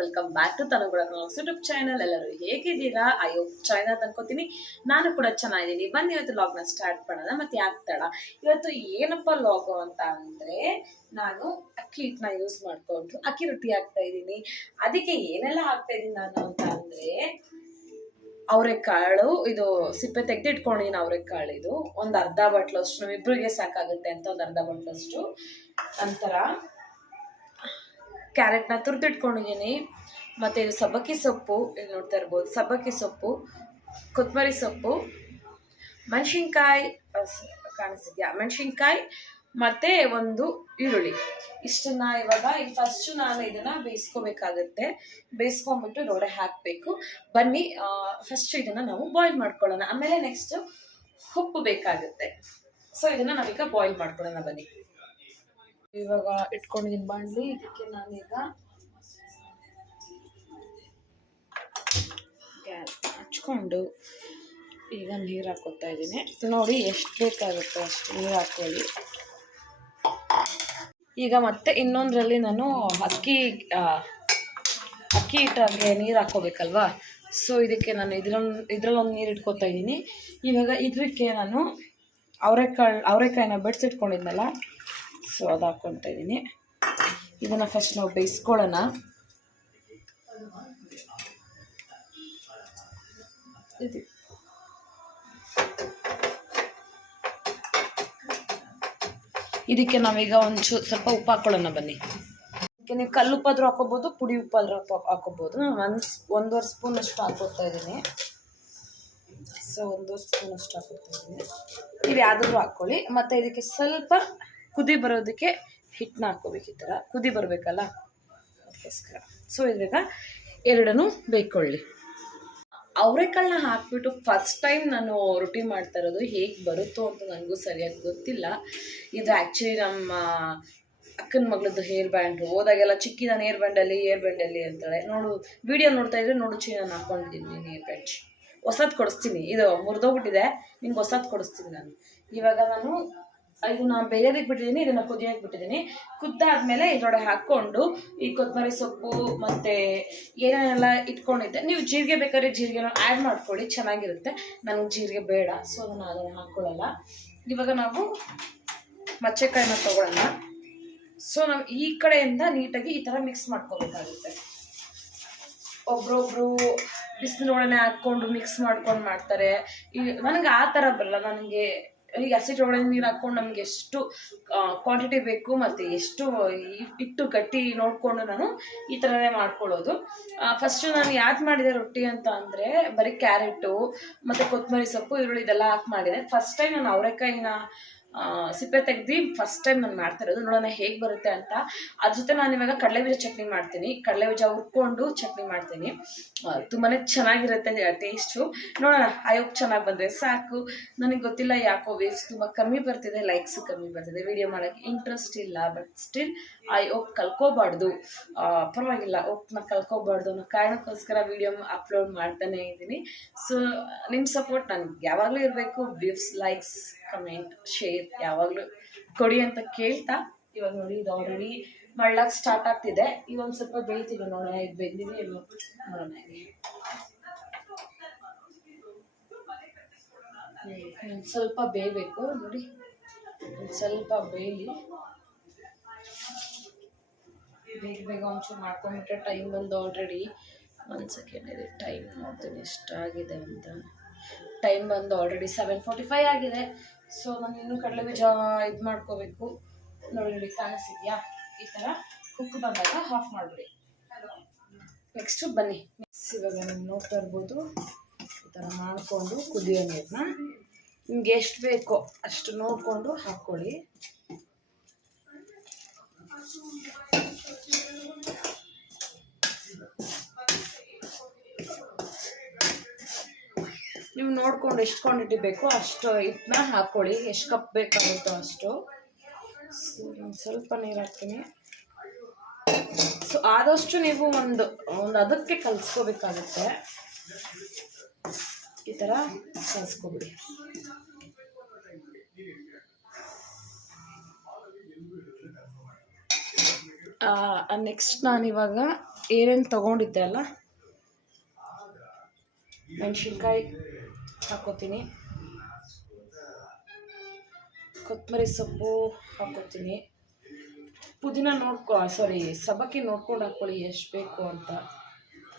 Welcome back to Tanuguna YouTube channel. ಎಲ್ಲರೂ ಹೇಗಿದ್ದೀರಾ? ಅಯ್ಯೋ ಚಾನಲ್ ಅನ್ಕೋತೀನಿ. ನಾನು ಕೂಡ ಚೆನ್ನಾಗಿದ್ದೀನಿ. ಬನ್ನಿ ಇವತ್ತು ಲಾಗ್ನ ಸ್ಟಾರ್ಟ್ ಮಾಡೋಣ. ಮತ್ತೆ ಯಾಕೆ ತಡ, ಇವತ್ತು ಏನಪ್ಪ ಲಾಗು ಅಂತ ಅಂದ್ರೆ, ನಾನು ಅಕ್ಕಿ ಹಿಟ್ಟನ್ನ ಯೂಸ್ ಮಾಡ್ಕೊಂಡು ಅಕ್ಕಿ ರೊಟ್ಟಿ ಹಾಕ್ತಾ ಇದ್ದೀನಿ. ಅದಕ್ಕೆ ಏನೆಲ್ಲ ಹಾಕ್ತಾ ಇದ್ದೀನಿ ನಾನು ಅಂತ ಅಂದ್ರೆ, ಅವರೆಕಾಳು, ಇದು ಸಿಪ್ಪೆ ತೆಗೆದಿಟ್ಕೊಂಡಿದ್ದೀನಿ. ಅವರೆಕಾಳು ಇದು ಒಂದು ಅರ್ಧ ಬಟ್ಲಷ್ಟು, ನಮ್ಮಿಬ್ರಿಗೆ ಸಾಕಾಗುತ್ತೆ ಅಂತ ಒಂದು ಅರ್ಧ ಬಟ್ಲಷ್ಟು. ನಂತರ ಕ್ಯಾರೆಟ್ನ ತುರಿದಿಟ್ಕೊಂಡಿದ್ದೀನಿ. ಮತ್ತು ಇದು ಸಬ್ಬಕ್ಕಿ ಸೊಪ್ಪು, ಇಲ್ಲಿ ನೋಡ್ತಾ ಇರ್ಬೋದು, ಸಬ್ಬಕ್ಕಿ ಸೊಪ್ಪು, ಕೊತ್ತಂಬರಿ ಸೊಪ್ಪು, ಮೆಣಸಿನ್ಕಾಯಿ ಕಾಣಿಸ್ತಿದ್ಯಾ, ಮೆಣಸಿನ್ಕಾಯಿ ಮತ್ತು ಒಂದು ಈರುಳ್ಳಿ. ಇಷ್ಟನ್ನ ಇವಾಗ ಫಸ್ಟು ನಾನು ಇದನ್ನು ಬೇಯಿಸ್ಕೋಬೇಕಾಗುತ್ತೆ. ಬೇಯಿಸ್ಕೊಂಡ್ಬಿಟ್ಟು ನೋಡೆ ಹಾಕಬೇಕು. ಬನ್ನಿ ಫಸ್ಟ್ ಇದನ್ನು ನಾವು ಬಾಯ್ಲ್ ಮಾಡ್ಕೊಳ್ಳೋಣ. ಆಮೇಲೆ ನೆಕ್ಸ್ಟ್ ಉಪ್ಪು ಬೇಕಾಗುತ್ತೆ. ಸೊ ಇದನ್ನು ನಾವೀಗ ಬಾಯ್ಲ್ ಮಾಡ್ಕೊಳ್ಳೋಣ. ಬನ್ನಿ, ಇವಾಗ ಇಟ್ಕೊಂಡಿದ್ದೀನಿ ಬಾಣಲಿ. ಇದಕ್ಕೆ ನಾನೀಗ ಗ್ಯಾಸ್ ಹಚ್ಕೊಂಡು ಈಗ ನೀರು ಹಾಕೋತಾ ಇದ್ದೀನಿ. ನೋಡಿ ಎಷ್ಟು ಬೇಕಾಗುತ್ತೆ ಅಷ್ಟು ನೀರು ಹಾಕೊಳ್ಳಿ. ಈಗ ಮತ್ತೆ ಇನ್ನೊಂದರಲ್ಲಿ ನಾನು ಅಕ್ಕಿ ಹಿಟ್ಟಾಗೆ ನೀರು ಹಾಕೋಬೇಕಲ್ವಾ. ಸೊ ಇದಕ್ಕೆ ನಾನು ಇದ್ರಲ್ಲೊಂದು ನೀರು ಇಟ್ಕೋತಾ ಇದ್ದೀನಿ. ಇವಾಗ ಇದಕ್ಕೆ ನಾನು ಅವರೆಕಾಯಿನ ಬೆಳೆಸಿಟ್ಕೊಂಡಿದ್ನಲ್ಲ, ಸೊ ಅದು ಹಾಕ್ಕೊತಾ ಇದ್ದೀನಿ. ಇದನ್ನು ಫಸ್ಟ್ ನಾವು ಬೇಯಿಸ್ಕೊಳ್ಳೋಣ. ಇದಕ್ಕೆ ನಾವೀಗ ಸ್ವಲ್ಪ ಉಪ್ಪು ಹಾಕ್ಕೊಳ್ಳೋಣ. ಬನ್ನಿ, ಇದಕ್ಕೆ ನೀವು ಕಲ್ಲು ಉಪ್ಪಾದರೂ ಹಾಕೋಬೋದು, ಪುಡಿ ಉಪ್ಪಾದರೂ ಹಾಕೋಬೋದು. ನಾನು ಒಂದೂವರೆ ಸ್ಪೂನ್ ಅಷ್ಟು ಹಾಕೋತಾ ಇದ್ದೀನಿ. ಸೊ 1 ಸ್ಪೂನ್ ಅಷ್ಟು ಹಾಕೋತಾ ಇದ್ದೀನಿ. ನೀವು ಯಾವುದಾದ್ರೂ ಹಾಕ್ಕೊಳ್ಳಿ. ಮತ್ತು ಇದಕ್ಕೆ ಸ್ವಲ್ಪ ಕುದಿ ಬರೋದಕ್ಕೆ ಹಿಟ್ಟನ್ನ ಹಾಕ್ಕೋಬೇಕು. ಈ ಥರ ಕುದಿ ಬರಬೇಕಲ್ಲ, ಅದಕ್ಕೋಸ್ಕರ. ಸೊ ಇವಾಗ ಎರಡನ್ನೂ ಬೇಯ್ಕೊಳ್ಳಿ. ಅವರೆಕಾಳನ್ನ ಹಾಕ್ಬಿಟ್ಟು ಫಸ್ಟ್ ಟೈಮ್ ನಾನು ರೊಟ್ಟಿ ಮಾಡ್ತಾ ಇರೋದು. ಹೇಗೆ ಬರುತ್ತೋ ಅಂತ ನನಗೂ ಸರಿಯಾಗಿ ಗೊತ್ತಿಲ್ಲ. ಇದು ಆ್ಯಕ್ಚುಲಿ ನಮ್ಮ ಅಕ್ಕನ ಮಗಳದ್ದು ಹೇರ್ ಬ್ಯಾಂಡು. ಹೋದಾಗೆಲ್ಲ ಚಿಕ್ಕಿ ನಾನು ಹೇರ್ ಬ್ಯಾಂಡಲ್ಲಿ ಅಂತಾಳೆ. ನೋಡು, ವಿಡಿಯೋ ನೋಡ್ತಾ ಇದ್ರೆ ನೋಡು, ನಾನು ಹಾಕ್ಕೊಂಡಿದ್ದೀನಿ ಹೇರ್ ಬ್ಯಾಂಡ್. ಹೊಸದು ಕೊಡಿಸ್ತೀನಿ. ಇದು ಮುರಿದೋಗ್ಬಿಟ್ಟಿದೆ, ನಿಂಗೆ ಹೊಸದು ಕೊಡಿಸ್ತೀನಿ ನಾನು. ಇವಾಗ ನಾನು ಇದನ್ನ ಬೇಯೋದಕ್ಕೆ ಬಿಟ್ಟಿದ್ದೀನಿ. ಇದನ್ನು ಕುದಿಯೋಕೆ ಬಿಟ್ಟಿದ್ದೀನಿ. ಕುದ್ದಾದ್ಮೇಲೆ ಇದರೊಳಗೆ ಹಾಕ್ಕೊಂಡು ಈ ಕೊತ್ತಂಬರಿ ಸೊಪ್ಪು ಮತ್ತು ಏನೇನೆಲ್ಲ ಇಟ್ಕೊಂಡಿದ್ದೆ, ನೀವು ಜೀರಿಗೆ ಬೇಕಾದ್ರೆ ಜೀರಿಗೆನ ಆ್ಯಡ್ ಮಾಡ್ಕೊಳ್ಳಿ, ಚೆನ್ನಾಗಿರುತ್ತೆ. ನನಗೆ ಜೀರಿಗೆ ಬೇಡ, ಸೊ ನಾನು ಅದನ್ನು ಹಾಕ್ಕೊಳ್ಳಲ್ಲ. ಇವಾಗ ನಾವು ಮಚ್ಚೆಕಾಯಿನ ತೊಗೊಳ್ಳೋಣ. ಸೊ ನಾವು ಈ ಕಡೆಯಿಂದ ನೀಟಾಗಿ ಈ ಥರ ಮಿಕ್ಸ್ ಮಾಡ್ಕೋಬೇಕಾಗುತ್ತೆ. ಒಬ್ರೊಬ್ರು ಬಿಸಿನೊಳನೆ ಹಾಕ್ಕೊಂಡು ಮಿಕ್ಸ್ ಮಾಡ್ಕೊಂಡು ಮಾಡ್ತಾರೆ. ಈಗ ನನಗೆ ಆ ಥರ ಬರಲ್ಲ. ನನಗೆ ಈಗ ಹಸಿಟ್ಟು ಒಳಗೆ ನೀರು ಹಾಕ್ಕೊಂಡು ನಮಗೆ ಎಷ್ಟು ಕ್ವಾಂಟಿಟಿ ಬೇಕು ಮತ್ತು ಎಷ್ಟು ಹಿಟ್ಟು ಗಟ್ಟಿ ನೋಡಿಕೊಂಡು ನಾನು ಈ ಥರನೇ ಮಾಡ್ಕೊಳ್ಳೋದು. ಫಸ್ಟು ನಾನು ಯಾವ್ದು ಮಾಡಿದೆ ರೊಟ್ಟಿ ಅಂತ ಅಂದರೆ, ಬರೀ ಕ್ಯಾರೆಟು ಮತ್ತು ಕೊತ್ತಂಬರಿ ಸೊಪ್ಪು, ಈರುಳ್ಳಿ ಇದೆಲ್ಲ ಹಾಕಿ ಮಾಡಿದೆ. ಫಸ್ಟ್ ಟೈಮ್ ನಾನು ಅವರೆಕಾಯಿನ ಸಿಪ್ಪೆ ತೆಗ್ದು ಫಸ್ಟ್ ಟೈಮ್ ನಾನು ಮಾಡ್ತಾ ಇರೋದು. ನೋಡೋಣ ಹೇಗೆ ಬರುತ್ತೆ ಅಂತ. ಅದ್ರ ಜೊತೆ ನಾನು ಇವಾಗ ಕಡಲೆಬೀಜ ಚಟ್ನಿ ಮಾಡ್ತೀನಿ. ಕಡಲೆಬೀಜ ಹುರ್ಕೊಂಡು ಚಟ್ನಿ ಮಾಡ್ತೀನಿ. ತುಂಬಾ ಚೆನ್ನಾಗಿರುತ್ತೆ ಟೇಸ್ಟು. ನೋಡೋಣ, ಆಯೋಗ ಚೆನ್ನಾಗಿ ಬಂದರೆ ಸಾಕು. ನನಗೆ ಗೊತ್ತಿಲ್ಲ ಯಾಕೋ ವೇವ್ಸ್ ತುಂಬ ಕಮ್ಮಿ ಬರ್ತಿದೆ, ಲೈಕ್ಸು ಕಮ್ಮಿ ಬರ್ತಿದೆ. ವಿಡಿಯೋ ಮಾಡೋಕ್ಕೆ ಇಂಟ್ರೆಸ್ಟ್ ಇಲ್ಲ. ಬಟ್ ಸ್ಟಿಲ್ ಕಲ್ಕೋಬಾರ್ದು, ಪರವಾಗಿಲ್ಲ, ಹೋಪ್ನ ಕಲ್ಕೋಬಾರ್ದು ಅನ್ನೋ ಕಾರಣಕ್ಕೋಸ್ಕರ ವಿಡಿಯೋ ಅಪ್ಲೋಡ್ ಮಾಡ್ತಾನೇ ಇದ್ದೀನಿ. ಸೊ ನಿಮ್ಮ ಸಪೋರ್ಟ್ ನನಗೆ ಯಾವಾಗಲೂ ಇರಬೇಕು. ವ್ಯೂಸ್, ಲೈಕ್ಸ್, ಕಮೆಂಟ್, ಶೇರ್ ಯಾವಾಗಲೂ ಕೊಡಿ ಅಂತ ಕೇಳ್ತಾ, ಇವಾಗ ನೋಡಿ ಇದು ಆಲ್ರೆಡಿ ಮಳ್ಳಕ್ಕೆ ಸ್ಟಾರ್ಟ್ ಆಗ್ತಿದೆ. ಇವೊಂದು ಸ್ವಲ್ಪ ಬೇಯ್ತಿದೆ. ನೋಡೋಣ ಇದು ಬೆಂದಿದೆ ಎಲ್ಲೋ, ನೋಡೋಣ. ಸ್ವಲ್ಪ ಬೇಯಬೇಕು ನೋಡಿ, ಸ್ವಲ್ಪ ಬೇಯಲಿ. ಬೇಗ ಒಂಚೂರು ಮಾಡ್ಕೊಂಬಿಟ್ರೆ ಟೈಮ್ ಬಂದು ಆಲ್ರೆಡಿ 1 ಸೆಕೆಂಡ್ ಇದೆ. ಟೈಮ್ ನೋಡ್ತೀನಿ ಎಷ್ಟಾಗಿದೆ ಅಂತ. ಟೈಮ್ ಬಂದು ಆಲ್ರೆಡಿ 7:45 ಆಗಿದೆ. ಸೊ ನಾನು ಇನ್ನೂ ಕಡಲೆಬೀಜ ಇದು ಮಾಡ್ಕೋಬೇಕು. ನೋಡಿ ಕಾಣಿಸಿದ್ಯಾ? ಈ ಥರ ಕುಕ್ ಬಂದಾಗ ಆಫ್ ಮಾಡಿಬಿಡಿ. ನೆಕ್ಸ್ಟು ಬನ್ನಿ, ಇವಾಗ ನೀವು ನೋಡ್ತಾ ಇರ್ಬೋದು, ಈ ಥರ ಮಾಡಿಕೊಂಡು ಕುದಿಯೋ ನೀರನ್ನ ನಿಮ್ಗೆ ಎಷ್ಟು ಬೇಕೋ ಅಷ್ಟು ನೋಡಿಕೊಂಡು ಹಾಕ್ಕೊಳ್ಳಿ. ನೀವು ನೋಡ್ಕೊಂಡು ಎಷ್ಟು ಕ್ವಾಂಟಿಟಿ ಬೇಕೋ ಅಷ್ಟು ಹಿಟ್ಟನ್ನ ಹಾಕ್ಕೊಳ್ಳಿ. ಎಷ್ಟು ಕಪ್ ಬೇಕಾಗುತ್ತೋ ಅಷ್ಟು. ಸ್ವಲ್ಪ ನೀರು ಹಾಕ್ತೀನಿ. ಸೊ ಆದಷ್ಟು ನೀವು ಒಂದು ಅದಕ್ಕೆ ಕಲಿಸ್ಕೋಬೇಕಾಗುತ್ತೆ. ಈ ಥರ ಕಲಿಸ್ಕೊಬಿಡಿ. ನೆಕ್ಸ್ಟ್ ನಾನಿವಾಗ ಏನೇನು ತೊಗೊಂಡಿದ್ದೆ ಅಲ್ಲ, ಮೆಣಸಿನ್ಕಾಯಿ ಹಾಕೋತೀನಿ, ಕೊತ್ತಂಬರಿ ಸೊಪ್ಪು ಹಾಕೋತೀನಿ, ಪುದೀನ ಸಬ್ಬಕ್ಕಿ ನೋಡ್ಕೊಂಡು ಹಾಕ್ಕೊಳ್ಳಿ ಎಷ್ಟು ಬೇಕು ಅಂತ.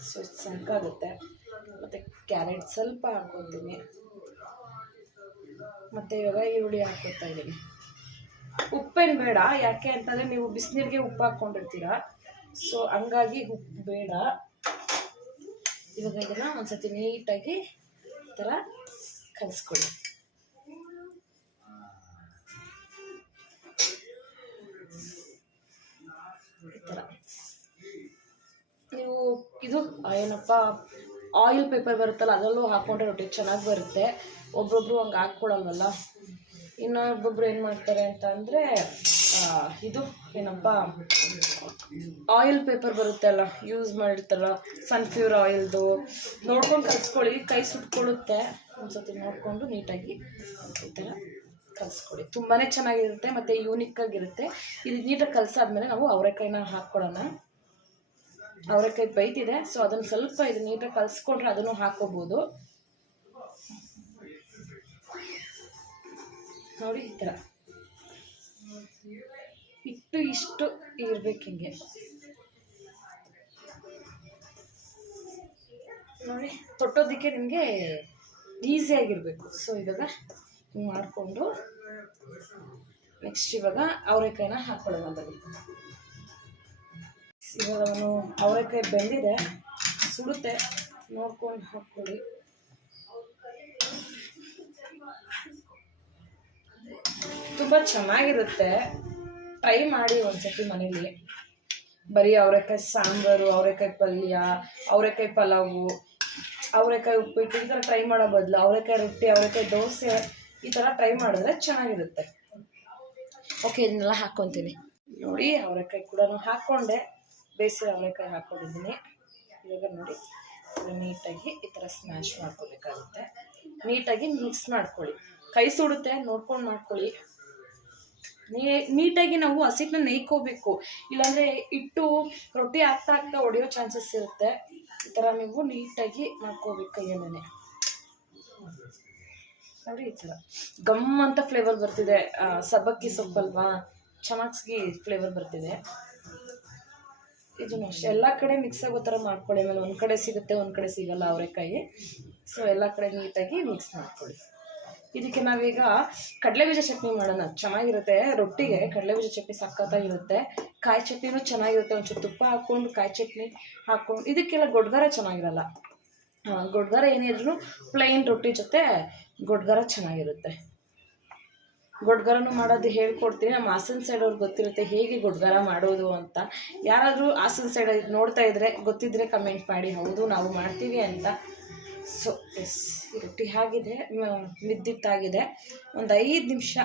ಸೊ ಸಾಕಾಗುತ್ತೆ. ಮತ್ತು ಕ್ಯಾರೆಟ್ ಸ್ವಲ್ಪ ಹಾಕೋತೀನಿ, ಮತ್ತು ಇವಾಗ ಈರುಳ್ಳಿ ಹಾಕೋತಾ ಇದ್ದೀನಿ. ಉಪ್ಪೇನು ಬೇಡ, ಯಾಕೆ ಅಂತಂದರೆ ನೀವು ಬಿಸಿನೀರಿಗೆ ಉಪ್ಪು ಹಾಕ್ಕೊಂಡಿರ್ತೀರ, ಸೊ ಹಂಗಾಗಿ ಉಪ್ಪು ಬೇಡ. ಇವಾಗ ಇದನ್ನು ಒಂದ್ಸತಿ ನೀಟಾಗಿ ಈ ಥರ ಕಲಿಸ್ಕೊಳ್ಳಿ. ಈ ಥರ ನೀವು ಇದು ಏನಪ್ಪ ಆಯಿಲ್ ಪೇಪರ್ ಬರುತ್ತಲ್ಲ ಅದರಲ್ಲೂ ಹಾಕ್ಕೊಂಡ್ರೆ ರೊಟ್ಟಿ ಚೆನ್ನಾಗಿ ಬರುತ್ತೆ. ಒಬ್ಬೊಬ್ರು ಹಂಗೆ ಹಾಕ್ಕೊಳಲ್ವಲ್ಲ. ಇನ್ನೊಬ್ಬೊಬ್ರು ಏನು ಮಾಡ್ತಾರೆ ಅಂತ ಅಂದರೆ ಇದು ಏನಪ್ಪ ಆಯಿಲ್ ಪೇಪರ್ ಬರುತ್ತೆ ಅಲ್ಲ, ಯೂಸ್ ಮಾಡಿರ್ತಾರಲ್ಲ ಸನ್ಫ್ಲವರ್ ಆಯಿಲ್ದು, ನೋಡ್ಕೊಂಡು ಕಲಿಸ್ಕೊಳ್ಳಿ. ಕೈ ಸುಟ್ಕೊಳ್ಳುತ್ತೆ, ಒಂದ್ಸತಿ ನೋಡಿಕೊಂಡು ನೀಟಾಗಿ ಈ ಥರ ಕಲಿಸ್ಕೊಳ್ಳಿ. ತುಂಬಾ ಚೆನ್ನಾಗಿರುತ್ತೆ ಮತ್ತು ಯೂನಿಕ್ಕಾಗಿರುತ್ತೆ. ಇದು ನೀಟಾಗಿ ಕಲಿಸಾದ್ಮೇಲೆ ನಾವು ಅವರೆಕಾಯಿನ ಹಾಕ್ಕೊಳ್ಳೋಣ. ಅವರೆಕಾಯಿ ಬೈತಿದೆ, ಸೊ ಅದನ್ನು ಸ್ವಲ್ಪ ಇದು ನೀಟಾಗಿ ಕಲಿಸ್ಕೊಂಡ್ರೆ ಅದನ್ನು ಹಾಕೋಬೋದು. ನೋಡಿ ಈ ಥರ ಇಷ್ಟು ಇರ್ಬೇಕು. ಹಿಂಗೆ ನೋಡಿ, ತೊಟ್ಟೋದಕ್ಕೆ ನಿಮಗೆ ಈಸಿಯಾಗಿರಬೇಕು. ಸೊ ಇವಾಗ ಹಿಂಗೆ ಮಾಡಿಕೊಂಡು ನೆಕ್ಸ್ಟ್ ಇವಾಗ ಅವರೆಕಾಯಿನ ಹಾಕ್ಕೊಳ್ಳೋಣ ಬನ್ನಿ. ಇವಾಗ ನಾನು ಅವರೆಕಾಯಿ ಬೆಂದಿದೆ, ಸುಡುತ್ತೆ, ನೋಡ್ಕೊಂಡು ಹಾಕ್ಕೊಳ್ಳಿ. ತುಂಬ ಚೆನ್ನಾಗಿರುತ್ತೆ, ಟ್ರೈ ಮಾಡಿ ಒಂದ್ಸತಿ ಮನೇಲಿ. ಬರೀ ಅವರೆಕಾಯಿ ಸಾಂಬಾರು, ಅವರೆಕಾಯಿ ಪಲ್ಯ, ಅವರೆಕಾಯಿ ಪಲಾವು, ಅವರೆಕಾಯಿ ಉಪ್ಪಿಟ್ಟು ಈ ಥರ ಟ್ರೈ ಮಾಡೋ ಬದಲು ಅವರೆಕಾಯಿ ರೊಟ್ಟಿ, ಅವರೆಕಾಯಿ ದೋಸೆ ಈ ಥರ ಟ್ರೈ ಮಾಡಿದ್ರೆ ಚೆನ್ನಾಗಿರುತ್ತೆ. ಓಕೆ, ಇದನ್ನೆಲ್ಲ ಹಾಕ್ಕೊತೀನಿ. ನೋಡಿ ಅವರೆಕಾಯಿ ಕೂಡ ಹಾಕ್ಕೊಂಡೆ, ಬೇಯಿಸಿದ ಅವರೆಕಾಯಿ ಹಾಕ್ಕೊಂಡಿದ್ದೀನಿ. ಇವಾಗ ನೋಡಿ ನೀಟಾಗಿ ಈ ಥರ ಸ್ಮ್ಯಾಶ್ ಮಾಡ್ಕೊಬೇಕಾಗುತ್ತೆ. ನೀಟಾಗಿ ಮಿಕ್ಸ್ ಮಾಡ್ಕೊಳ್ಳಿ. ಕೈ ಸುಡುತ್ತೆ, ನೋಡ್ಕೊಂಡು ಮಾಡ್ಕೊಳ್ಳಿ. ನೀಟಾಗಿ ನಾವು ಹಸಿಟ್ಟನ್ನ ನೇಯ್ಕೋಬೇಕು, ಇಲ್ಲಾಂದರೆ ಇಟ್ಟು ರೊಟ್ಟಿ ಆಗ್ತಾ ಆಗ್ತಾ ಹೊಡೆಯೋ ಚಾನ್ಸಸ್ ಇರುತ್ತೆ. ಈ ಥರ ನೀವು ನೀಟಾಗಿ ಮಾಡ್ಕೋಬೇಕು ಕೈಯಲ್ಲೇ. ನೋಡಿ ಈ ಥರ ಗಮ್ ಅಂತ ಫ್ಲೇವರ್ ಬರ್ತಿದೆ. ಸಬ್ಬಕ್ಕಿ ಸೊಪ್ಪಲ್ವಾ, ಚೆನ್ನಾಗಿ ಫ್ಲೇವರ್ ಬರ್ತಿದೆ. ಇದನ್ನು ಅಷ್ಟೇ ಎಲ್ಲ ಕಡೆ ಮಿಕ್ಸ್ ಆಗೋ ಥರ ಮಾಡ್ಕೊಳ್ಳಿ. ಆಮೇಲೆ ಒಂದು ಕಡೆ ಸಿಗುತ್ತೆ, ಒಂದು ಕಡೆ ಸಿಗಲ್ಲ ಅವರೆಕಾಯಿ. ಸೊ ಎಲ್ಲ ಕಡೆ ನೀಟಾಗಿ ಮಿಕ್ಸ್ ಮಾಡ್ಕೊಳ್ಳಿ. ಇದಕ್ಕೆ ನಾವೀಗ ಕಡಲೆಬೀಜ ಚಟ್ನಿ ಮಾಡೋಣ. ಚೆನ್ನಾಗಿರುತ್ತೆ ರೊಟ್ಟಿಗೆ. ಕಡಲೆಬೀಜ ಚಟ್ನಿ ಸಖತ್ತಾಗಿರುತ್ತೆ. ಕಾಯಿ ಚಟ್ನಿನೂ ಚೆನ್ನಾಗಿರುತ್ತೆ. ಒಂಚೂರು ತುಪ್ಪ ಹಾಕ್ಕೊಂಡು ಕಾಯಿ ಚಟ್ನಿ ಹಾಕ್ಕೊಂಡು, ಇದಕ್ಕೆಲ್ಲ ಗೊಡ್ಗಾರ ಚೆನ್ನಾಗಿರಲ್ಲ. ಗೊಡ್ಗಾರ ಏನಿದ್ರು ಪ್ಲೈನ್ ರೊಟ್ಟಿ ಜೊತೆ ಗೊಡ್ಗಾರ ಚೆನ್ನಾಗಿರುತ್ತೆ. ಗೊಡ್ಗಾರನೂ ಮಾಡೋದು ಹೇಳ್ಕೊಡ್ತೀನಿ. ನಮ್ಮ ಹಾಸನ ಸೈಡ್ ಅವ್ರಿಗೆ ಗೊತ್ತಿರುತ್ತೆ ಹೇಗೆ ಗೊಡ್ಗಾರ ಮಾಡೋದು ಅಂತ. ಯಾರಾದರೂ ಹಾಸನ ಸೈಡ್ ನೋಡ್ತಾ ಇದ್ದರೆ ಗೊತ್ತಿದ್ದರೆ ಕಮೆಂಟ್ ಮಾಡಿ, ಹೌದು ನಾವು ಮಾಡ್ತೀವಿ ಅಂತ. ಸೊ ಎಸ್, ಈ ರೊಟ್ಟಿ ಆಗಿದೆ, ಮಿದ್ದಿಟ್ಟಾಗಿದೆ. ಒಂದು 5 ನಿಮಿಷ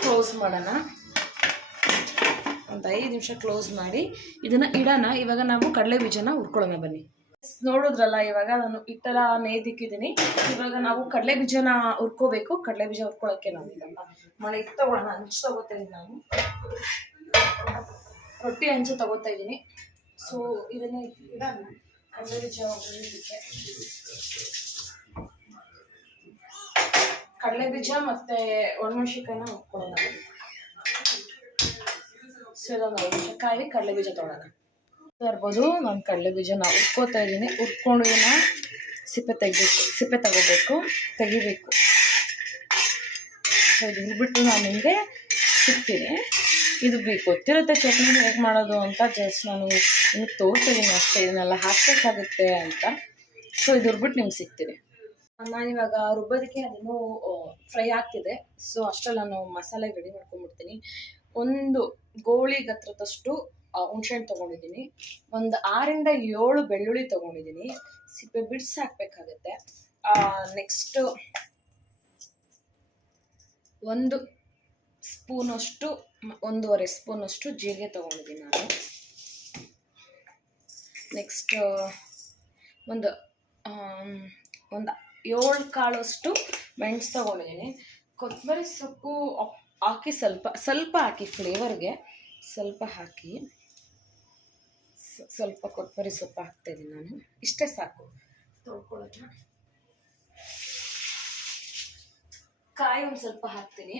ಕ್ಲೋಸ್ ಮಾಡೋಣ. ಒಂದು 5 ನಿಮಿಷ ಕ್ಲೋಸ್ ಮಾಡಿ ಇದನ್ನು ಇಡೋಣ. ಇವಾಗ ನಾವು ಕಡಲೆ ಬೀಜನ ಹುರ್ಕೊಳ್ಳೋಣ ಬನ್ನಿ. ನೋಡಿದ್ರಲ್ಲ, ಇವಾಗ ನಾನು ಈ ಥರ ನೇಯ್ದಿಕ್ಕಿದ್ದೀನಿ. ಇವಾಗ ನಾವು ಕಡಲೆ ಬೀಜನ ಹುರ್ಕೋಬೇಕು. ಕಡಲೆ ಬೀಜ ಹುರ್ಕೊಳ್ಳೋಕ್ಕೆ ನಾವು ಈಗ ಮಳೆ ತೊಗೊಳ್ಳೋಣ. ಹಂಚು ತೊಗೋತಾ ಇದ್ದೀನಿ ನಾನು, ರೊಟ್ಟಿ ಹಂಚು ತೊಗೋತಾ ಇದ್ದೀನಿ. ಸೊ ಇದನ್ನೇ ಇಡೋಣ. ಕಡಲೆ ಬೀಜ ಹುರಿಯೋದಕ್ಕೆ ಕಡಲೆ ಬೀಜ ಮತ್ತು ಒಣಮೆಣಸಿನ್ಕಾಯಿನ ಹುರ್ಕೊಳ್ಳೋಣ. ಸೊ ಇದೊಂದು ಒಣಮೆಣಸಿನ್ಕಾಯಿ, ಕಡಲೆ ಬೀಜ ತೊಗೊಳ್ಳೋಣ. ಇರ್ಬೋದು, ನಾನು ಕಡಲೆ ಬೀಜನ ಹುರ್ಕೋತಾ ಇದ್ದೀನಿ. ಹುರ್ಕೊಂಡು ಇದನ್ನು ಸಿಪ್ಪೆ ತೆಗಿಬೇಕು. ಸೊ ಇದು ಹುರ್ಬಿಟ್ಟು ನಾನು ನಿಮಗೆ ಸಿಗ್ತೀನಿ. ಇದು ಗೊತ್ತಿರುತ್ತೆ ಚಟ್ನಿ ಹೇಗೆ ಮಾಡೋದು ಅಂತ, ಜಸ್ಟ್ ನಾನು ನಿಮಗೆ ತೋರಿಸ್ತಿದ್ದೀನಿ ಅಷ್ಟೇ. ಇದನ್ನೆಲ್ಲ ಹಾಕಬೇಕಾಗುತ್ತೆ ಅಂತ. ಸೊ ಇದು ಹುರ್ಬಿಟ್ಟು ನಿಮ್ಗೆ ಸಿಗ್ತೀನಿ. ನಾನಿವಾಗ ರುಬ್ಬೋದಕ್ಕೆ ಅದನ್ನು ಫ್ರೈ ಆಗ್ತಿದೆ. ಸೊ ಅಷ್ಟರಲ್ಲಿ ನಾನು ಮಸಾಲೆ ರೆಡಿ ಮಾಡ್ಕೊಂಡ್ಬಿಡ್ತೀನಿ. ಒಂದು ಗೋಳಿ ಗಾತ್ರದಷ್ಟು ಹುಣ್ಸೆಹಣ್ಣು ತೊಗೊಂಡಿದ್ದೀನಿ. ಒಂದು 6 ರಿಂದ 7 ಬೆಳ್ಳುಳ್ಳಿ ತೊಗೊಂಡಿದ್ದೀನಿ. ಸಿಪ್ಪೆ ಬಿಡಿಸಿ ಹಾಕಬೇಕಾಗತ್ತೆ. ನೆಕ್ಸ್ಟು 1 ಸ್ಪೂನಷ್ಟು, 1.5 ಸ್ಪೂನಷ್ಟು ಜೀರಿಗೆ ತೊಗೊಂಡಿದ್ದೀನಿ ನಾನು. ನೆಕ್ಸ್ಟ್ ಒಂದು 7 ಕಾಳಷ್ಟು ಮೆಣಸು ತೊಗೊಂಡಿದ್ದೀನಿ. ಕೊತ್ತಂಬರಿ ಸೊಪ್ಪು ಹಾಕಿ ಸ್ವಲ್ಪ ಹಾಕಿ, ಫ್ಲೇವರ್ಗೆ ಸ್ವಲ್ಪ ಹಾಕಿ. ಸ್ವಲ್ಪ ಕೊತ್ತಂಬರಿ ಸೊಪ್ಪು ಹಾಕ್ತಾಯಿದ್ದೀನಿ ನಾನು. ಇಷ್ಟೇ ಸಾಕು ತೊಳ್ಕೊಳ್ಳೋಣ. ಕಾಯಿ ಒಂದು ಸ್ವಲ್ಪ ಹಾಕ್ತೀನಿ.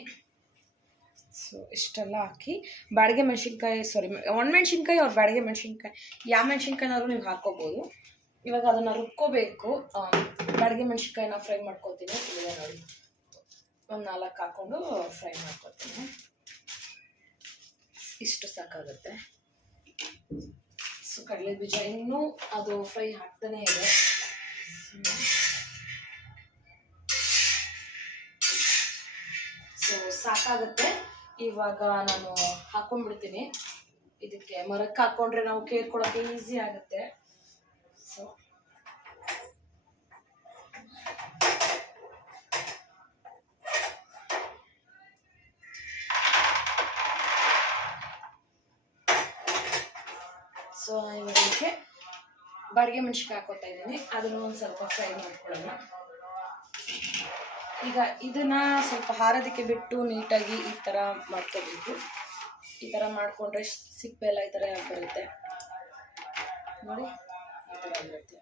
ಸೊ ಇಷ್ಟೆಲ್ಲ ಹಾಕಿ ಬಾಡಿಗೆ ಮೆಣಸಿನ್ಕಾಯಿ ಒಣಮೆಣ್ಸಿನ್ಕಾಯಿ ಅವ್ರು ಬಾಡಿಗೆ ಮೆಣಸಿನ್ಕಾಯಿ ಯಾವ ಮೆಣಸಿನ್ಕಾಯಿನಾದ್ರು ನೀವು ಹಾಕ್ಕೋಬೋದು. ಇವಾಗ ಅದನ್ನು ರುಬ್ಕೋಬೇಕು. ಬಾಡಿಗೆ ಮೆಣಸಿನ್ಕಾಯಿನ ಫ್ರೈ ಮಾಡ್ಕೊತೀನಿ. ಇವಾಗ ನೋಡಿ ಒಂದು 4 ಹಾಕ್ಕೊಂಡು ಫ್ರೈ ಮಾಡ್ಕೊತೀನಿ. ಇಷ್ಟು ಸಾಕಾಗುತ್ತೆ. ಸೊ ಕಡಲೆ ಬೀಜ ಇನ್ನೂ ಅದು ಫ್ರೈ ಹಾಕ್ತಾನೆ ಇದೆ. ಸೊ ಸಾಕಾಗುತ್ತೆ. ಇವಾಗ ನಾನು ಹಾಕೊಂಡ್ಬಿಡ್ತೀನಿ. ಇದಕ್ಕೆ ಮರಕ್ಕೆ ಹಾಕೊಂಡ್ರೆ ನಾವು ಕೇರ್ಕೊಳ್ಳೋಕೆ ಈಸಿ ಆಗುತ್ತೆ. ಸೊ ಇವಾಗ ಇದಕ್ಕೆ ಬಾಡಿಗೆ ಮೆಣಸಿನ್ಕಾಯಿ ಹಾಕೋತಾ ಇದ್ದೀನಿ. ಅದನ್ನು ಒಂದು ಸ್ವಲ್ಪ ಫ್ರೈ ಮಾಡ್ಕೊಳ್ಳೋಣ. ಈಗ ಇದನ್ನ ಸ್ವಲ್ಪ ಹಾರೋದಕ್ಕೆ ಬಿಟ್ಟು ನೀಟಾಗಿ ಈ ಥರ ಮಾಡ್ಕೋಬೇಕು. ಈ ಥರ ಮಾಡಿಕೊಂಡ್ರೆ ಸಿಪ್ಪೆ ಎಲ್ಲ ಈ ಥರ ಬರುತ್ತೆ ನೋಡಿ, ಈ ಥರ ಬರುತ್ತೆ.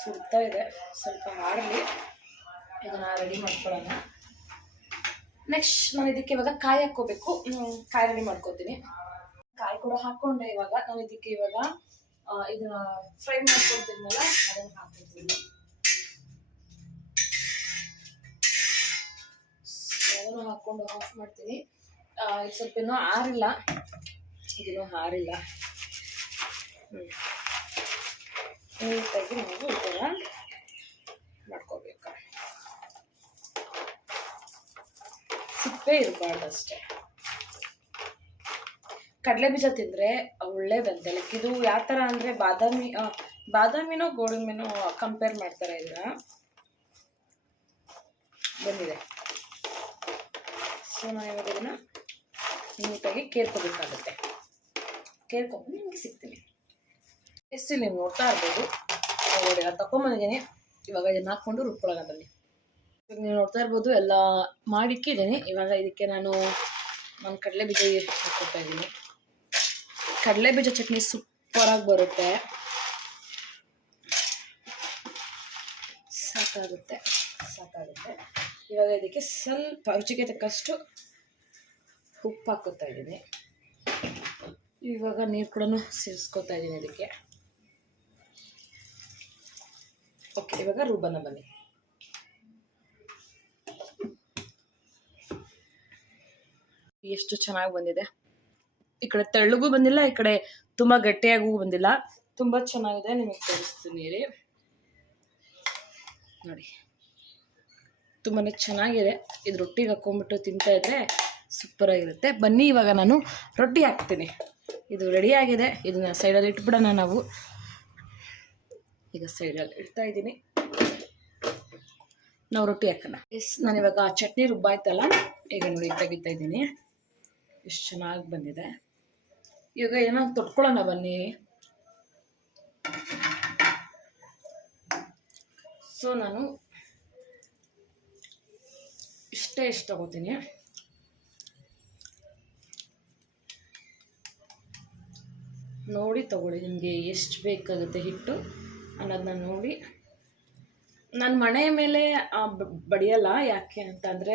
ಸುಡ್ತಾ ಇದೆ, ಸ್ವಲ್ಪ ಹಾರಲಿ. ಇದನ್ನು ರೆಡಿ ಮಾಡ್ಕೊಳ್ಳೋಣ. ನೆಕ್ಸ್ಟ್ ನಾನು ಇದಕ್ಕೆ ಇವಾಗ ಕಾಯಿ ಹಾಕ್ಕೋಬೇಕು. ಕಾಯಿ ರೆಡಿ ಮಾಡ್ಕೋತೀನಿ. ಕಾಯಿ ಕೂಡ ಹಾಕ್ಕೊಂಡೆ. ಇವಾಗ ನಾನು ಇದಕ್ಕೆ ಇದನ್ನ ಫ್ರೈ ಮಾಡ್ಕೊಳ್ತೀನಲ್ಲ ಅದನ್ನು ಹಾಕ್ಕೊಳ್ತೀನಿ. ಅದನ್ನು ಹಾಕ್ಕೊಂಡು ಆಫ್ ಮಾಡ್ತೀನಿ. ಇದು ಸ್ವಲ್ಪ ಇನ್ನೂ ಆರಿಲ್ಲ, ಇದನ್ನು ಆರಿಲ್ಲ. ನೀಟಾಗಿ ನಾವು ಈ ಥರ ಮಾಡ್ಕೋಬೇಕು. ಸಿಪ್ಪೆ ಇರಬಾರ್ದು ಅಷ್ಟೇ. ಕಡಲೆ ಬೀಜ ತಿಂದರೆ ಒಳ್ಳೇದಂತೆ. ಲೈಕ್ ಇದು ಯಾವ ಥರ ಅಂದರೆ ಬಾದಾಮಿನೋ ಗೋಡಂಬಿನೋ ಕಂಪೇರ್ ಮಾಡ್ತಾರೆ. ಇದನ್ನ ಬಂದಿದೆ. ಸೊ ನಾನು ಇವಾಗ ಇದನ್ನು ನೀಟಾಗಿ ಕೇರ್ಕೋಬೇಕಾಗುತ್ತೆ. ಕೇರ್ಕೊಂಡು ನಿಮಗೆ ಸಿಗ್ತೀನಿ. ಎಷ್ಟು ನೀವು ನೋಡ್ತಾ ಇರ್ಬೋದು. ನೋಡಿ ನಾನು ತಗೊಂಬಂದಿದ್ದೀನಿ. ಇವಾಗ ಇದನ್ನು ಹಾಕ್ಕೊಂಡು ರುಬ್ಕೊಳ್ಳೋಣ ಬನ್ನಿ. ಇವಾಗ ನೀವು ನೋಡ್ತಾ ಇರ್ಬೋದು ಎಲ್ಲ ಮಾಡಿಕ್ಕಿದ್ದೀನಿ. ಇವಾಗ ಇದಕ್ಕೆ ನಾನು ಕಡಲೆ ಬೀಜ ಹಾಕ್ಕೊಳ್ತಾ ಇದ್ದೀನಿ. ಕಡಲೆ ಬೀಜ ಚಟ್ನಿ ಸೂಪರಾಗಿ ಬರುತ್ತೆ. ಸಾಕಾಗುತ್ತೆ. ಇವಾಗ ಇದಕ್ಕೆ ಸ್ವಲ್ಪ ರುಚಿಗೆ ತಕ್ಕಷ್ಟು ಉಪ್ಪು ಹಾಕೋತಾ ಇದ್ದೀನಿ. ಇವಾಗ ನೀರು ಕೂಡ ಸೇರಿಸ್ಕೊತಾ ಇದ್ದೀನಿ ಇದಕ್ಕೆ. ಓಕೆ, ಇವಾಗ ರುಬ್ಬನ ಬನ್ನಿ. ಎಷ್ಟು ಚೆನ್ನಾಗಿ ಬಂದಿದೆ. ಈ ಕಡೆ ತೆಳ್ಳಗೂ ಬಂದಿಲ್ಲ, ಈ ಕಡೆ ತುಂಬ ಗಟ್ಟಿಯಾಗೂ ಬಂದಿಲ್ಲ. ತುಂಬ ಚೆನ್ನಾಗಿದೆ. ನಿಮಗೆ ತೋರಿಸ್ತೀನಿ ನೋಡಿ, ತುಂಬಾ ಚೆನ್ನಾಗಿದೆ. ಇದು ರೊಟ್ಟಿಗೆ ಹಾಕ್ಕೊಂಡ್ಬಿಟ್ಟು ತಿಂತಾ ಇದ್ರೆ ಸೂಪರಾಗಿರುತ್ತೆ. ಬನ್ನಿ ಇವಾಗ ನಾನು ರೊಟ್ಟಿ ಹಾಕ್ತೀನಿ. ಇದು ರೆಡಿಯಾಗಿದೆ. ಇದನ್ನ ಸೈಡಲ್ಲಿ ಇಟ್ಬಿಡೋಣ ನಾವು. ಈಗ ಸೈಡಲ್ಲಿ ಇಡ್ತಾ ಇದ್ದೀನಿ. ನಾವು ರೊಟ್ಟಿ ಹಾಕೋಣ. ನಾನಿವಾಗ ಚಟ್ನಿ ರುಬ್ಬಾಯ್ತಲ್ಲ, ಈಗ ನೋಡಿ ತೆಗಿತಾ ಇದ್ದೀನಿ. ಎಷ್ಟು ಚೆನ್ನಾಗಿ ಬಂದಿದೆ. ಇವಾಗ ಏನೋ ತೊಟ್ಕೊಳ್ಳೋಣ ಬನ್ನಿ. ಸೊ ನಾನು ಇಷ್ಟೇ ತಗೋತೀನಿ. ನೋಡಿ ತಗೊಳ್ಳಿ, ನಿಮಗೆ ಎಷ್ಟು ಬೇಕಾಗುತ್ತೆ ಹಿಟ್ಟು ಅನ್ನೋದನ್ನ ನೋಡಿ. ನಾನು ಮಣೆ ಮೇಲೆ ಬಡಿಯಲ್ಲ. ಯಾಕೆ ಅಂತಂದರೆ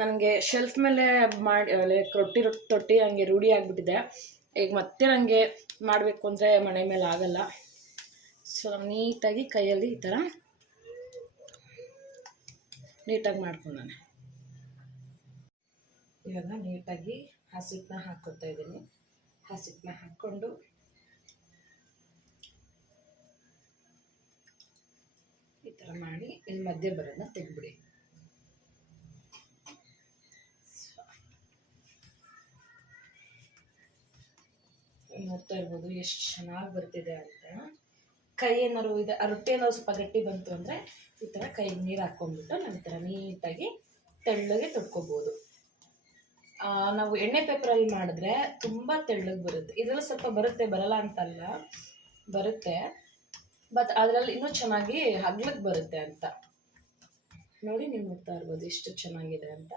ನನಗೆ ಶೆಲ್ಫ್ ಮೇಲೆ ಮಾಡಿ ರೊಟ್ಟಿ ಹಂಗೆ ರೂಢಿ ಆಗಿಬಿಟ್ಟಿದೆ. ಈಗ ಮತ್ತೆ ನನಗೆ ಮಾಡಬೇಕು ಅಂದರೆ ಮಣೆ ಮೇಲೆ ಆಗಲ್ಲ. ಸೊ ನೀಟಾಗಿ ಕೈಯಲ್ಲಿ ಈ ಥರ ನೀಟಾಗಿ ಮಾಡ್ಕೊಂಡಾನೆ. ಇವಾಗ ನೀಟಾಗಿ ಹಸಿಟ್ಟನ್ನ ಹಾಕ್ಕೊತಾ ಇದ್ದೀನಿ. ಹಸಿಟ್ಟನ್ನ ಹಾಕ್ಕೊಂಡು ಈ ಥರ ಮಾಡಿ ಇಲ್ಲಿ ಮಧ್ಯೆ ಬರೋದನ್ನ ತೆಗೆದ್ಬಿಡಿ. ನೋಡ್ತಾ ಇರ್ಬೋದು ಎಷ್ಟು ಚೆನ್ನಾಗಿ ಬರ್ತಿದೆ ಅಂತ. ಕೈ ಏನಾದ್ರು ಇದೆ, ಆ ರೊಟ್ಟಿ ಏನಾದ್ರು ಸ್ವಲ್ಪ ಗಟ್ಟಿ ಬಂತು ಅಂದರೆ ಈ ಥರ ಕೈಗೆ ನೀರು ಹಾಕ್ಕೊಂಡ್ಬಿಟ್ಟು ನಾನು ಈ ಥರ ನೀಟಾಗಿ ತೆಳ್ಳಗೆ ತೊಟ್ಕೋಬೋದು. ನಾವು ಎಣ್ಣೆ ಪೇಪರಲ್ಲಿ ಮಾಡಿದ್ರೆ ತುಂಬ ತೆಳ್ಳಗೆ ಬರುತ್ತೆ. ಇದರಲ್ಲಿ ಸ್ವಲ್ಪ ಬರುತ್ತೆ, ಬರಲ್ಲ ಅಂತಲ್ಲ, ಬರುತ್ತೆ. ಬಟ್ ಅದರಲ್ಲಿ ಇನ್ನೂ ಚೆನ್ನಾಗಿ ಹಗ್ಲಕ್ಕೆ ಬರುತ್ತೆ ಅಂತ. ನೋಡಿ, ನೀವು ನೋಡ್ತಾ ಇರ್ಬೋದು ಎಷ್ಟು ಚೆನ್ನಾಗಿದೆ ಅಂತ.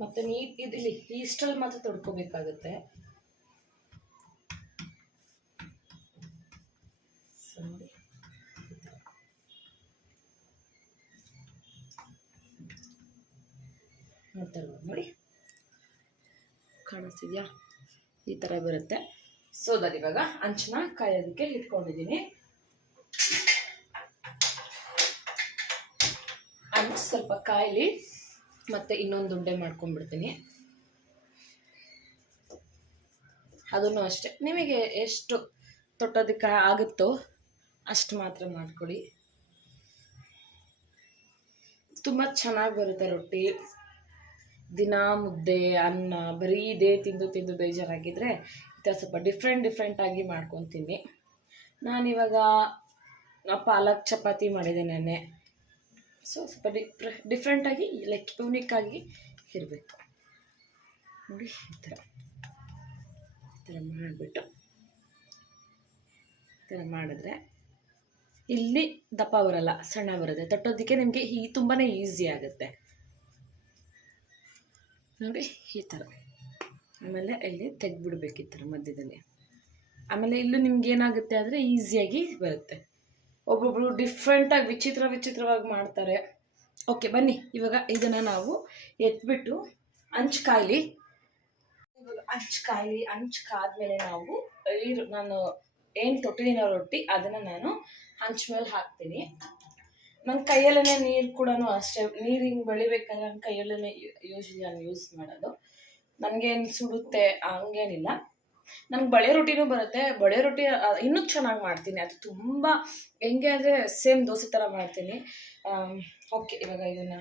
ಮತ್ತು ಇಲ್ಲಿ ಇಷ್ಟರಲ್ಲಿ ಮಾತ್ರ ತೊಡ್ಕೋಬೇಕಾಗುತ್ತೆ. ಸೊ ನೋಡಿ ನೋಡ್ತಾ ಇರ್ಬೋದು ನೋಡಿ, ಕಾಣಿಸ್ತಿದ್ಯಾ? ಈ ಥರ ಬರುತ್ತೆ. ಸೊ ಅದಾದ ಇವಾಗ ಹಂಚನ್ನ ಕಾಯೋದಕ್ಕೆ ಇಟ್ಕೊಂಡಿದ್ದೀನಿ. ಹಂಚು ಸ್ವಲ್ಪ ಕಾಯಲಿ, ಮತ್ತೆ ಇನ್ನೊಂದು ಉಂಡೆ ಮಾಡ್ಕೊಂಡ್ಬಿಡ್ತೀನಿ. ಅದನ್ನು ಅಷ್ಟೇ, ನಿಮಗೆ ಎಷ್ಟು ತೊಟ್ಟೋದಕ್ಕೆ ಆಗುತ್ತೋ ಅಷ್ಟು ಮಾತ್ರ ಮಾಡ್ಕೊಳ್ಳಿ. ತುಂಬ ಚೆನ್ನಾಗಿ ಬರುತ್ತೆ ರೊಟ್ಟಿ. ದಿನ ಮುದ್ದೆ ಅನ್ನ ಬರೀ ಇದೇ ತಿಂದು ತಿಂದು ಬೇಜಾರಾಗಿದ್ದರೆ ಈ ಥರ ಸ್ವಲ್ಪ ಡಿಫ್ರೆಂಟಾಗಿ ಮಾಡ್ಕೊತೀನಿ. ನಾನಿವಾಗ ಪಾಲಕ್ ಚಪಾತಿ ಮಾಡಿದೆ ನೆನ್ನೆ. ಸೊ ಸ್ವಲ್ಪ ಡಿಫ್ರೆಂಟಾಗಿ ಲೈಕ್ ಯೂನಿಕ್ಕಾಗಿ ಇರಬೇಕು ನೋಡಿ. ಈ ಥರ ಮಾಡಿಬಿಟ್ಟು ಈ ಥರ ಮಾಡಿದ್ರೆ ಇಲ್ಲಿ ದಪ್ಪ ಬರಲ್ಲ, ಸಣ್ಣ ಬರುತ್ತೆ. ತಟ್ಟೋದಕ್ಕೆ ನಿಮಗೆ ತುಂಬಾ ಈಸಿ ಆಗುತ್ತೆ ನೋಡಿ. ಈ ಥರ ಆಮೇಲೆ ಇಲ್ಲಿ ತೆಗೆದ್ಬಿಡ್ಬೇಕು ಈ ಥರ ಮಧ್ಯದಲ್ಲಿ. ಆಮೇಲೆ ಇಲ್ಲೂ ನಿಮ್ಗೆ ಏನಾಗುತ್ತೆ ಅಂದರೆ ಈಸಿಯಾಗಿ ಬರುತ್ತೆ. ಒಬ್ಬೊಬ್ರು ಡಿಫ್ರೆಂಟಾಗಿ ವಿಚಿತ್ರವಾಗಿ ಮಾಡ್ತಾರೆ. ಓಕೆ ಬನ್ನಿ, ಇವಾಗ ಇದನ್ನು ನಾವು ಎತ್ಬಿಟ್ಟು ಹಂಚು ಕಾಯಲಿ. ಇವಾಗ ಹಂಚು ಕಾದ್ಮೇಲೆ ನಾವು ನಾನು ಏನು ತೊಟ್ಟಿದ್ದೀನೋ ರೊಟ್ಟಿ ಅದನ್ನು ನಾನು ಹಂಚ ಮೇಲೆ ಹಾಕ್ತೀನಿ. ನನ್ನ ಕೈಯಲ್ಲೇ ನೀರು ಕೂಡ ಅಷ್ಟೇ, ನೀರು ಹಿಂಗೆ ಬೆಳಿಬೇಕಾದ್ರೆ ನನ್ನ ಕೈಯಲ್ಲೇ ಯೂಶ್ವಲಿ ನಾನು ಯೂಸ್ ಮಾಡೋದು. ನನಗೇನು ಸುಡುತ್ತೆ ಹಂಗೇನಿಲ್ಲ. ನನಗೆ ಬಳೆ ರೊಟ್ಟಿನೂ ಬರುತ್ತೆ. ಬಳೆ ರೊಟ್ಟಿ ಇನ್ನೂ ಚೆನ್ನಾಗಿ ಮಾಡ್ತೀನಿ. ಅದು ತುಂಬ ಹೆಂಗೆ ಅಂದರೆ ಸೇಮ್ ದೋಸೆ ಥರ ಮಾಡ್ತೀನಿ. ಓಕೆ, ಇವಾಗ ಇದನ್ನು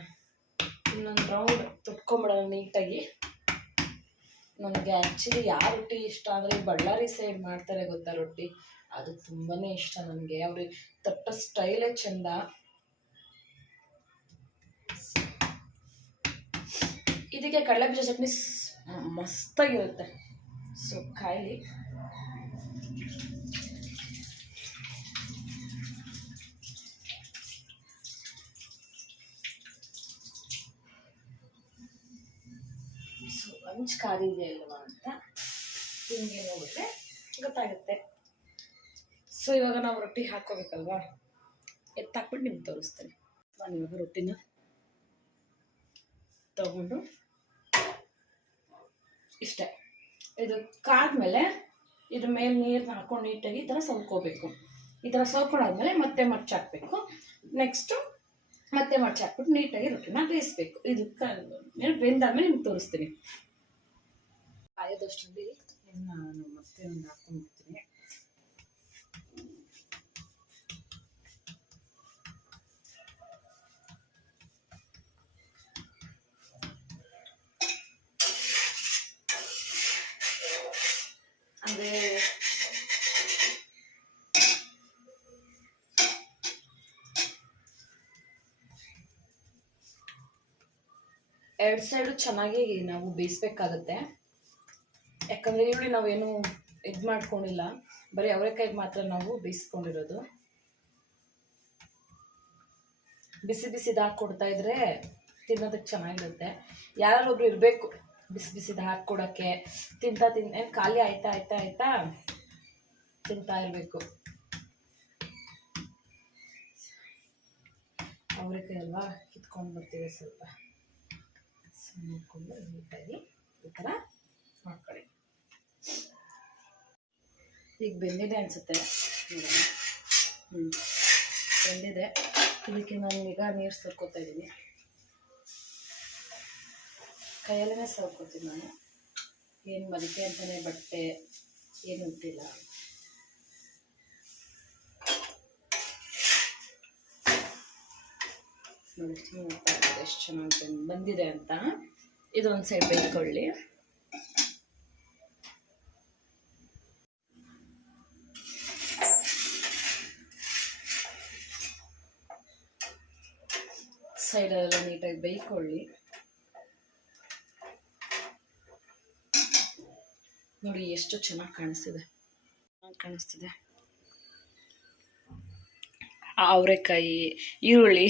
ಇನ್ನೊಂದು ರೌಂಡ್ ತೊಟ್ಕೊಂಬಿಡೋಣ ನೀಟಾಗಿ. ನನಗೆ ಆ್ಯಕ್ಚುಲಿ ಯಾವ ರೊಟ್ಟಿ ಇಷ್ಟ ಅಂದರೆ ಬಳ್ಳಾರಿ ಸೈಡ್ ಮಾಡ್ತಾರೆ ಗೊತ್ತಾ ರೊಟ್ಟಿ, ಅದು ತುಂಬಾ ಇಷ್ಟ ನನಗೆ. ಅವ್ರಿಗೆ ತಟ್ಟೋ ಸ್ಟೈಲೇ ಚೆಂದ. ಇದಕ್ಕೆ ಕಡಲೆಬೀಜ ಚಟ್ನಿ ಮಸ್ತಾಗಿರುತ್ತೆ. ಸೊ ಕಾಯಿಲಿ. ಸೊ ಹಂಚು ಕಾದಿದೆ ಅಲ್ವಾ ಅಂತ ಹಿಂಗೆ ನೋಡಿದ್ರೆ ಗೊತ್ತಾಗುತ್ತೆ. ಸೊ ಇವಾಗ ನಾವು ರೊಟ್ಟಿ ಹಾಕೋಬೇಕಲ್ವಾ, ಎತ್ತಾಕ್ಬಿಟ್ಟು ನಿಮ್ಗೆ ತೋರಿಸ್ತೇನೆ. ನಾನು ಇವಾಗ ರೊಟ್ಟಿನ ತಗೊಂಡು ಇಷ್ಟೇ, ಇದು ಕಾದ್ಮೇಲೆ ಇದ್ರ ಮೇಲೆ ನೀರನ್ನ ಹಾಕೊಂಡು ನೀಟಾಗಿ ಈ ಥರ ಸೌಕೋಬೇಕು. ಈ ಥರ ಸೌಕೊಂಡಾದ್ಮೇಲೆ ಮತ್ತೆ ಮಡ್ಚಾಕ್ಬೇಕು. ನೆಕ್ಸ್ಟು ಮತ್ತೆ ಮಡ್ಚಾಕ್ಬಿಟ್ಟು ನೀಟಾಗಿ ರೊಟ್ಟಿನ ಬೇಯಿಸ್ಬೇಕು. ಇದು ಬೆಂದಾದ್ಮೇಲೆ ನಿಮ್ಗೆ ತೋರಿಸ್ತೀನಿ. ಕಾಯೋದಷ್ಟರಲ್ಲಿ ನಾನು ಮತ್ತೆ ಒಂದು ಹಾಕೊಂಡ್ಬಿಡ್ತೀನಿ. ಅಂದರೆ ಎರಡು ಸೈಡು ಚೆನ್ನಾಗಿ ನಾವು ಬೇಯಿಸ್ಬೇಕಾಗತ್ತೆ. ಯಾಕಂದರೆ ಈರುಳ್ಳಿ ನಾವೇನು ಇದು ಮಾಡ್ಕೊಂಡಿಲ್ಲ, ಬರೀ ಅವರೆಕಾಯಿಗೆ ಮಾತ್ರ ನಾವು ಬೇಯಿಸ್ಕೊಂಡಿರೋದು. ಬಿಸಿದು ಹಾಕ್ಕೊಡ್ತಾ ಇದ್ರೆ ತಿನ್ನೋದಕ್ಕೆ ಚೆನ್ನಾಗಿರುತ್ತೆ. ಯಾರಲ್ಲೊಬ್ರು ಇರಬೇಕು ಬಿಸಿದು ಹಾಕ್ಕೊಡೋಕ್ಕೆ. ತಿಂತಾ ಖಾಲಿ ಆಯ್ತಾ ತಿಂತಾ ಇರಬೇಕು. ಅವರೆಕಾಯಿ ಅಲ್ವಾ, ಕಿತ್ಕೊಂಡು ಬರ್ತೀವಿ ಸ್ವಲ್ಪ ನೋಡ್ಕೊಂಡು ನೀಟಾಗಿ ಈ ಥರ ಮಾಡ್ಕೊಳ್ಳಿ. ಈಗ ಬೆಂದಿದೆ ಅನಿಸುತ್ತೆ. ಬೆಂದಿದೆ. ಇದಕ್ಕೆ ನಾನು ಈಗ ನೀರು ಸರ್ಕೋತಾ ಇದ್ದೀನಿ. ಕೈಯಲ್ಲೇ ಸರ್ಕೋತೀನಿ ನಾನು. ಏನು ಮದಿಕೆ ಅಂತಲೇ ಬಟ್ಟೆ ಏನು ಇಟ್ಟಿಲ್ಲ. ನೋಡಿ ಎಷ್ಟು ಚೆನ್ನಾಗಿ ಬಂದಿದೆ ಅಂತ. ಇದೊಂದು ಸೈಡ್ ಬೇಯಿಸ್ಕೊಳ್ಳಿ. ಸೈಡಲ್ಲೆಲ್ಲ ನೀಟಾಗಿ ಬೇಯಿಸ್ಕೊಳ್ಳಿ. ನೋಡಿ ಎಷ್ಟು ಚೆನ್ನಾಗಿ ಕಾಣಿಸ್ತಿದೆ. ಅವರೆಕಾಯಿ ಈರುಳ್ಳಿ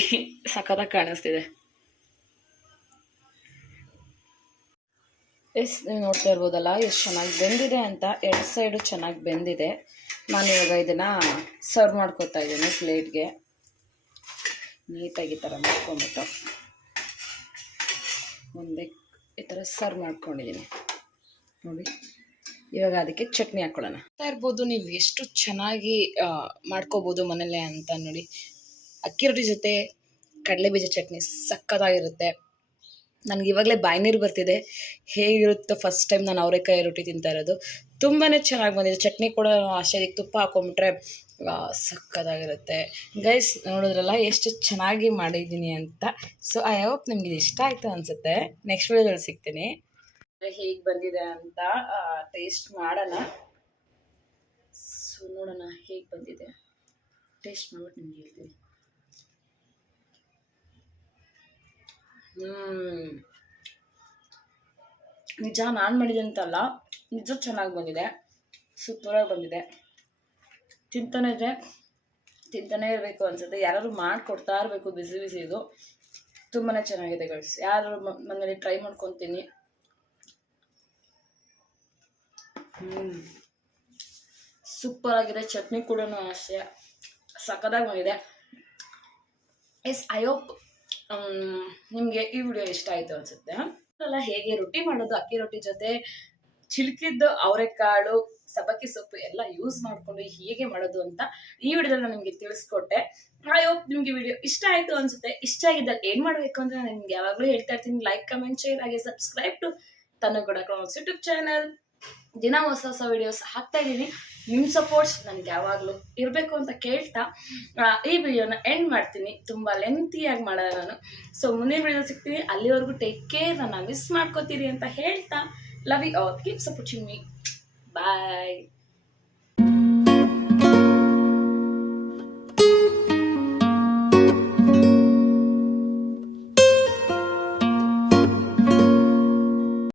ಸಖತ್ತಾಗಿ ಕಾಣಿಸ್ತಿದೆ. ನೀವು ನೋಡ್ತಾ ಇರ್ಬೋದಲ್ಲ ಎಷ್ಟು ಚೆನ್ನಾಗಿ ಬೆಂದಿದೆ ಅಂತ. ಎರಡು ಸೈಡು ಚೆನ್ನಾಗಿ ಬೆಂದಿದೆ. ನಾನು ಇವಾಗ ಇದನ್ನು ಸರ್ವ್ ಮಾಡ್ಕೊತಾ ಇದ್ದೀನಿ ಪ್ಲೇಟ್ಗೆ. ನೀಟಾಗಿ ಈ ಥರ ಮಾಡ್ಕೊಂಬಿಟ್ಟು ಮುಂದೆ ಈ ಥರ ಸರ್ವ್ ಮಾಡ್ಕೊಂಡಿದ್ದೀನಿ ನೋಡಿ. ಇವಾಗ ಅದಕ್ಕೆ ಚಟ್ನಿ ಹಾಕ್ಕೊಳ್ಳೋಣ. ಇರ್ಬೋದು ನೀವು ಎಷ್ಟು ಚೆನ್ನಾಗಿ ಮಾಡ್ಕೋಬೋದು ಮನೇಲೆ ಅಂತ ನೋಡಿ. ಅಕ್ಕಿ ರೊಟ್ಟಿ ಜೊತೆ ಕಡಲೆಬೀಜ ಚಟ್ನಿ ಸಕ್ಕತ್ತಾಗಿರುತ್ತೆ. ನನಗೆ ಇವಾಗಲೇ ಬಾಯಿ ನೀರು ಬರ್ತಿದೆ. ಹೇಗಿರುತ್ತೋ ಫಸ್ಟ್ ಟೈಮ್ ನಾನು ಅವರೆಕಾಯಿ ರೊಟ್ಟಿ ತಿಂತಾ ಇರೋದು. ತುಂಬಾ ಚೆನ್ನಾಗಿ ಬಂದಿದೆ. ಚಟ್ನಿ ಕೂಡ ಅಷ್ಟೇ ತುಪ್ಪ ಹಾಕೊಂಬಿಟ್ರೆ ಸಕ್ಕತ್ತಾಗಿರುತ್ತೆ. ಗೈಸ್ ನೋಡಿದ್ರಲ್ಲ ಎಷ್ಟು ಚೆನ್ನಾಗಿ ಮಾಡಿದ್ದೀನಿ ಅಂತ. ಸೊ ಐ ಹೋಪ್ ನಿಮ್ಗೆ ಇದು ಇಷ್ಟ ಆಯಿತು ಅನಿಸುತ್ತೆ. ನೆಕ್ಸ್ಟ್ ವೀಡಿಯೋದಲ್ಲಿ ಸಿಗ್ತೀನಿ. ಹೇಗೆ ಬಂದಿದೆ ಅಂತ ಟೇಸ್ಟ್ ಮಾಡೋಣ. ಸೊ ನೋಡೋಣ ಹೇಗೆ ಬಂದಿದೆ. ಟೇಸ್ಟ್ ಮಾಡ್ಬಿಟ್ಟು ನಿಮ್ಗೆ ಹೇಳ್ತೀನಿ. ನಿಜ ನಾನು ಮಾಡಿದೆ ಅಂತಲ್ಲ, ನಿಜ ಚೆನ್ನಾಗಿ ಬಂದಿದೆ. ಸೂಪರಾಗಿ ಬಂದಿದೆ. ತಿಂತಾನೆ ಇರಬೇಕು ಅನ್ಸುತ್ತೆ. ಯಾರಾದ್ರು ಮಾಡಿಕೊಡ್ತಾ ಇರಬೇಕು ಬಿಸಿ ಬಿಸಿ. ಇದು ತುಂಬಾ ಚೆನ್ನಾಗಿದೆ ಗೈಸ್. ಯಾರು ಮನೇಲಿ ಟ್ರೈ ಮಾಡ್ಕೊತೀನಿ. ಸೂಪರ್ ಆಗಿದೆ. ಚಟ್ನಿ ಕೂಡ ಅಷ್ಟೇ ಸಕ್ಕತ್ತಾಗಿ ಬಂದಿದೆ. ಎಸ್ ಐ ಹೋಪ್ ನಿಮಗೆ ಈ ವಿಡಿಯೋ ಇಷ್ಟ ಆಯಿತು ಅನಿಸುತ್ತೆ. ಅಲ್ಲ ಹೇಗೆ ರೊಟ್ಟಿ ಮಾಡೋದು, ಅಕ್ಕಿ ರೊಟ್ಟಿ ಜೊತೆ ಚಿಲ್ಕಿದ್ದು ಅವರೆಕಾಳು ಸಬ್ಬಕ್ಕಿ ಸೊಪ್ಪು ಎಲ್ಲ ಯೂಸ್ ಮಾಡಿಕೊಂಡು ಹೇಗೆ ಮಾಡೋದು ಅಂತ ಈ ವಿಡಿಯೋದಲ್ಲಿ ನಿಮಗೆ ತಿಳಿಸ್ಕೊಟ್ಟೆ. ಐ ಹೋಪ್ ನಿಮಗೆ ವಿಡಿಯೋ ಇಷ್ಟ ಆಯಿತು ಅನಿಸುತ್ತೆ. ಇಷ್ಟ ಆಗಿದ್ದಾಗ ಏನು ಮಾಡಬೇಕು ಅಂತ ನಾನು ನಿಮ್ಗೆ ಯಾವಾಗಲೂ ಹೇಳ್ತಾ ಇರ್ತೀನಿ. ಲೈಕ್, ಕಮೆಂಟ್, ಶೇರ್ ಹಾಗೆ ಸಬ್ಸ್ಕ್ರೈಬ್ ಟು ತನುಗೌಡ ಕ್ರಾನ್ಸ್ ಯೂಟ್ಯೂಬ್ ಚಾನಲ್. ದಿನ ಹೊಸ ವಿಡಿಯೋಸ್ ಹಾಕ್ತಾ ಇದ್ದೀನಿ. ನಿಮ್ಮ ಸಪೋರ್ಟ್ಸ್ ನನಗೆ ಯಾವಾಗಲೂ ಇರಬೇಕು ಅಂತ ಕೇಳ್ತಾ ಈ ವಿಡಿಯೋನ ಎಂಡ್ ಮಾಡ್ತೀನಿ. ತುಂಬ ಲೆಂತಿಯಾಗಿ ಮಾಡೋಣ ನಾನು. ಸೊ ಮುಂದಿನ ವಿಡಿಯೋ ಸಿಗ್ತೀನಿ. ಅಲ್ಲಿವರೆಗೂ ಟೇಕ್ ಕೇರ್. ನನ್ನ ಮಿಸ್ ಮಾಡ್ಕೋತೀರಿ ಅಂತ ಹೇಳ್ತಾ love you all. Keep supporting me. Bye.